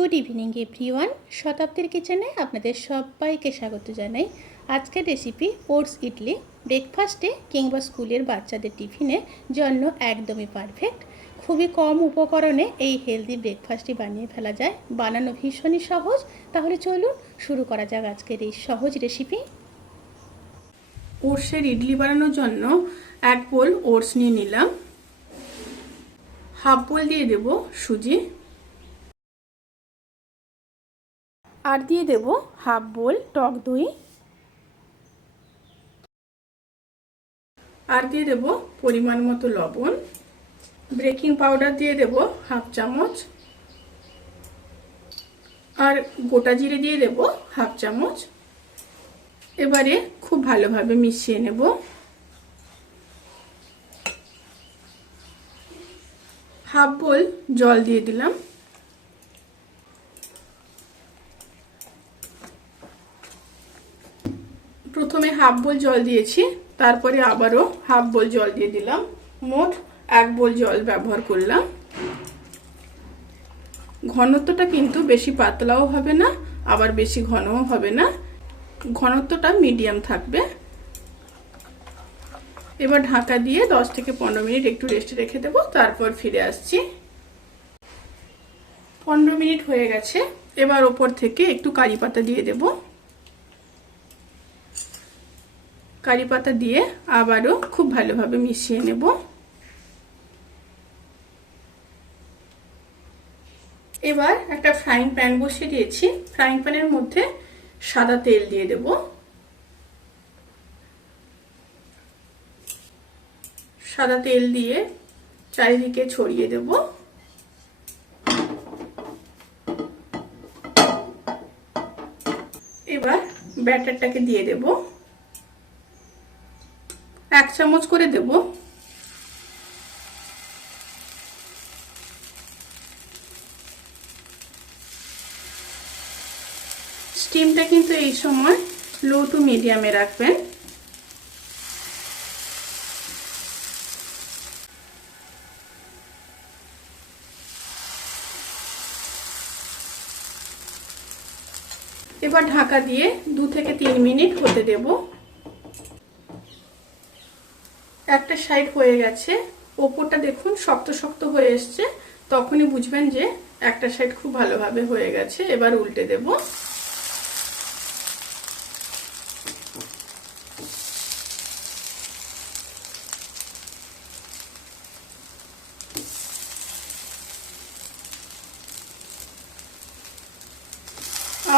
Good evening everyone. শতাব্দীর কিচেনে আপনাদের সবাইকে স্বাগত জানাই। আজকের রেসিপি ওটস ইডলি। ব্রেকফাস্টে কিংবা স্কুলের বাচ্চাদের টিফিনের জন্য একদমই পারফেক্ট। খুবই কম উপকরণে এই হেলদি ব্রেকফাস্টটি বানিয়ে ফেলা যায়, বানানো ভীষণই সহজ। তাহলে চলুন শুরু করা যাক আজকের এই সহজ রেসিপি। ওটসের ইডলি বানানোর জন্য 1 বোল ওটস নিয়ে নিলাম। হাফ বোল দিয়ে দেব সুজি, আর দিয়ে দেব হাফ বোল টক দই, আর দিয়ে দেব পরিমাণ মতো লবণ, বেকিং পাউডার দিয়ে দেব হাফ চামচ, আর গোটা জিরে দিয়ে দেব হাফ চামচ। এবারে খুব ভালোভাবে মিশিয়ে নেব। হাফ বোল জল দিয়ে দিলাম। প্রথমে হাফ বোল জল দিয়েছি, তারপরে আবারও হাফ বোল জল দিয়ে দিলাম। মোট 1 বোল জল ব্যবহার করলাম। ঘনত্বটা কিন্তু বেশি পাতলাও হবে না, আবার বেশি ঘনও হবে না, ঘনত্বটা মিডিয়াম থাকবে। এবার ঢাকা দিয়ে 10 থেকে 15 মিনিট একটু রেস্টে রেখে দেব, তারপর ফিরে আসছি। 15 মিনিট হয়ে গেছে। এবার ওপর থেকে একটু কারি পাতা দিয়ে দেব। কারি পাতা দিয়ে আবারও খুব ভালোভাবে মিশিয়ে নেব। এবার একটা ফ্রাইং প্যান বসিয়ে দিয়েছি। ফ্রাইং প্যানের মধ্যে সাদা তেল দিয়ে দেব। সাদা তেল দিয়ে চারিদিকে ছড়িয়ে দেব। এবার ব্যাটারটাকে দিয়ে দেব। 1 চামচ করে দেব। স্টিমটা কিন্তু এই সময় লো টু মিডিয়ামে রাখবেন। এবার ঢাকা দিয়ে 2 থেকে 3 মিনিট হতে দেব। একটা সাইড হয়ে গেছে, ওপরটা দেখুন শক্ত শক্ত হয়ে এসছে, তখনই বুঝবেন যে একটা সাইড খুব ভালোভাবে হয়ে গেছে। এবার উল্টে দেব।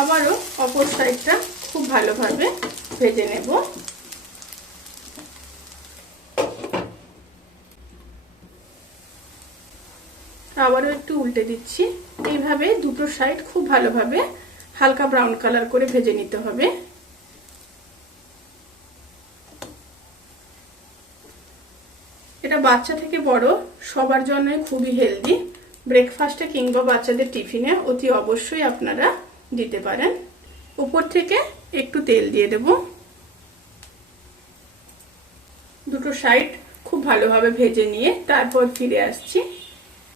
আবারও অপর সাইডটা খুব ভালোভাবে ভেজে নেব। আবারও একটু উল্টে দিচ্ছি। এইভাবে দুটো সাইড খুব ভালোভাবে হালকা ব্রাউন কালার করে ভেজে নিতে হবে। এটা বাচ্চা থেকে বড় সবার জন্যই খুবই হেলদি। ব্রেকফাস্টে কিংবা বাচ্চাদের টিফিনে অতি অবশ্যই আপনারা দিতে পারেন। উপর থেকে একটু তেল দিয়ে দেব। দুটো সাইড খুব ভালোভাবে ভেজে নিয়ে তারপর ফিরে আসছি।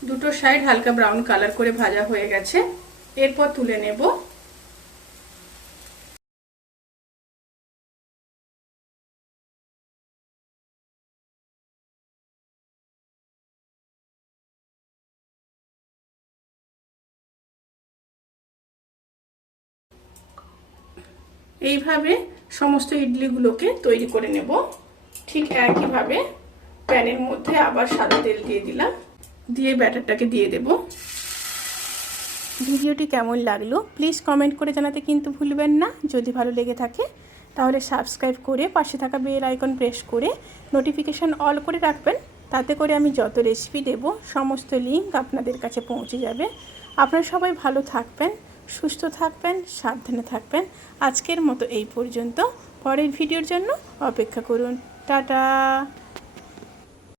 দুটো সাইড হালকা ব্রাউন কালার করে ভাজা হয়ে গেছে। এরপর তুলে নেব। এইভাবে সমস্ত ইডলিগুলোকে তৈরি করে নেব। ঠিক একইভাবে প্যানের মধ্যে আবার সাদা তেল দিয়ে দিলাম, দিয়ে ব্যাটারটাকে দিয়ে দেব। ভিডিওটি কেমন লাগলো প্লিজ কমেন্ট করে জানাতে কিন্তু ভুলবেন না। যদি ভালো লেগে থাকে তাহলে সাবস্ক্রাইব করে পাশে থাকা বেল আইকন প্রেস করে নোটিফিকেশান অল করে রাখবেন। তাতে করে আমি যত রেসিপি দেব সমস্ত লিঙ্ক আপনাদের কাছে পৌঁছে যাবে। আপনারা সবাই ভালো থাকবেন, সুস্থ থাকবেন, সাবধানে থাকবেন। আজকের মতো এই পর্যন্ত। পরের ভিডিওর জন্য অপেক্ষা করুন। টাটা।